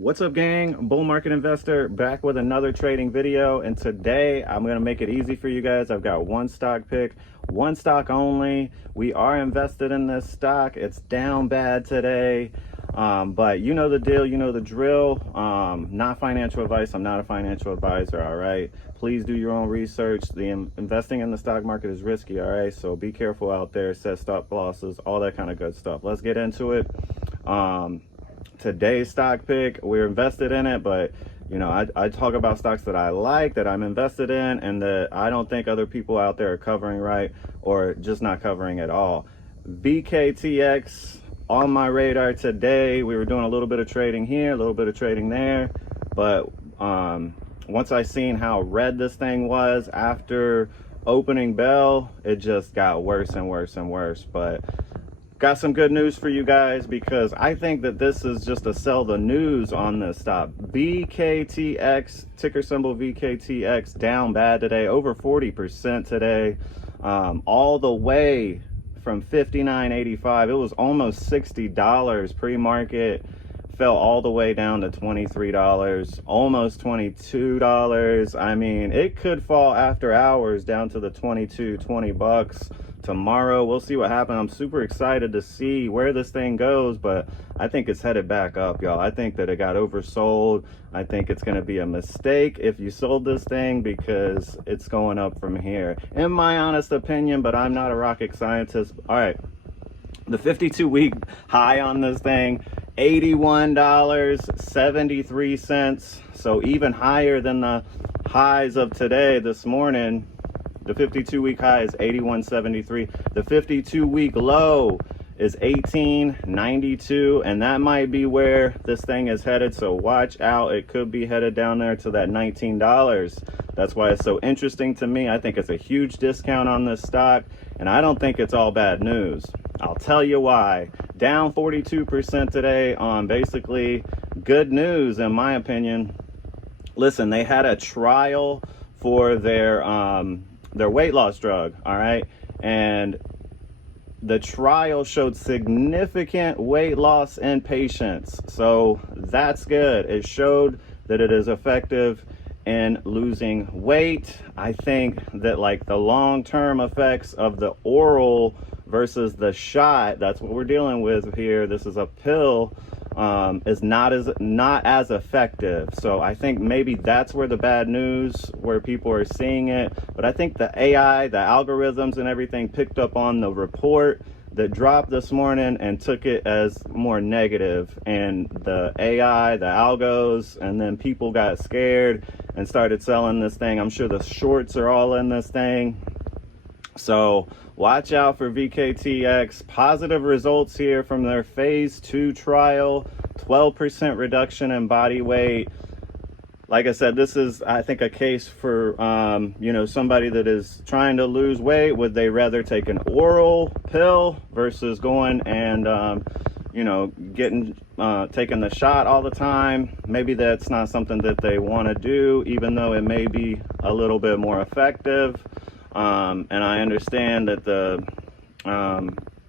What's up, gang? Bull market investor back with another trading video, and today I'm going to make it easy for you guys. I've got one stock pick, one stock only. We are invested in this stock. It's down bad today, but you know the deal, you know the drill. Not financial advice. I'm not a financial advisor. All right, please do your own research. Investing in the stock market is risky. All right, so be careful out there. Set stop losses, all that kind of good stuff. Let's get into it. Today's stock pick, we're invested in it, but you know, I talk about stocks that I like, that I'm invested in, and that I don't think other people out there are covering right, or just not covering at all. VKTX on my radar today. We were doing a little bit of trading here, a little bit of trading there, but once I seen how red this thing was after opening bell, it just got worse and worse and worse. But got some good news for you guys, because I think that this is just to sell the news on this stock. VKTX, ticker symbol VKTX, down bad today, over 40% today, all the way from $59.85. It was almost $60 pre-market, fell all the way down to $23, almost $22. I mean, it could fall after hours down to the $20 tomorrow. We'll see what happens. I'm super excited to see where this thing goes, but I think it's headed back up, y'all. I think that it got oversold. I think it's going to be a mistake if you sold this thing, because it's going up from here, in my honest opinion, but I'm not a rocket scientist. All right, the 52-week high on this thing, $81.73, so even higher than the highs of today, this morning. The 52-week high is $81.73. The 52-week low is $18.92, and that might be where this thing is headed, so watch out. It could be headed down there to that $19. That's why it's so interesting to me. I think it's a huge discount on this stock, and I don't think it's all bad news. I'll tell you why. Down 42% today on basically good news, in my opinion. Listen, they had a trial for their weight loss drug, all right, and the trial showed significant weight loss in patients, so that's good. It showed that it is effective in losing weight. I think that, like, the long-term effects of the oral versus the shot, that's what we're dealing with here. This is a pill, is not as effective. So I think maybe that's where the bad news, where people are seeing it. But I think the AI, the algorithms and everything picked up on the report that dropped this morning and took it as more negative, and the AI, the algos, and then people got scared and started selling this thing. I'm sure the shorts are all in this thing. So watch out for VKTX. Positive results here from their phase 2 trial, 12% reduction in body weight. Like I said, this is, I think, a case for, you know, somebody that is trying to lose weight. Would they rather take an oral pill versus going and, you know, taking the shot all the time? Maybe that's not something that they want to do, even though it may be a little bit more effective. And I understand that the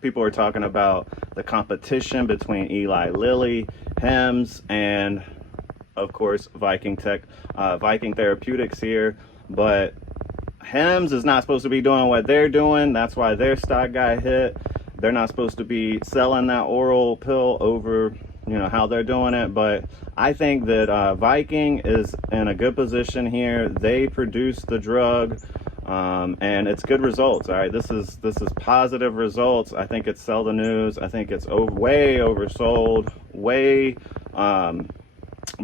people are talking about the competition between Eli Lilly, Hims, and of course Viking Therapeutics here, but Hims is not supposed to be doing what they're doing. That's why their stock got hit. They're not supposed to be selling that oral pill over, you know, how they're doing it. But I think that Viking is in a good position here. They produce the drug, and it's good results. All right, this is positive results. I think it's sell the news. I think it's way oversold, way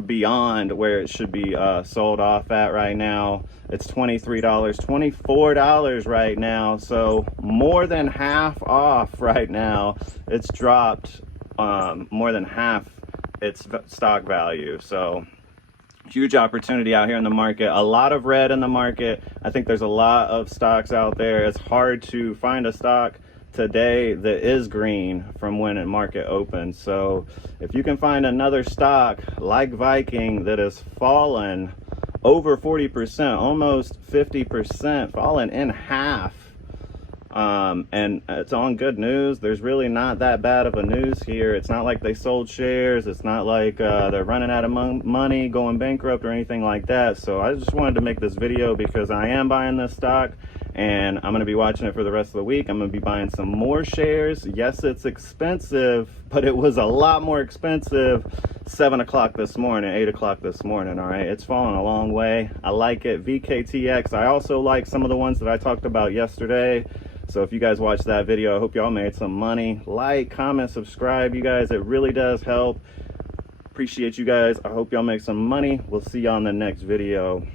beyond where it should be sold off at right now. It's $23, $24 right now, so more than half off right now. It's dropped more than half its stock value. So huge opportunity out here in the market. A lot of red in the market. I think there's a lot of stocks out there. It's hard to find a stock today that is green from when the market opens. So if you can find another stock like Viking that has fallen over 40%, almost 50%, fallen in half, And it's on good news. There's really not that bad of a news here. It's not like they sold shares. It's not like they're running out of money, going bankrupt or anything like that. So I just wanted to make this video because I am buying this stock and I'm going to be watching it for the rest of the week. I'm going to be buying some more shares. Yes, it's expensive, but it was a lot more expensive 7 o'clock this morning, 8 o'clock this morning. All right, it's fallen a long way. I like it. VKTX. I also like some of the ones that I talked about yesterday. So if you guys watched that video, I hope y'all made some money. Like, comment, subscribe, you guys. It really does help. Appreciate you guys. I hope y'all make some money. We'll see y'all in the next video.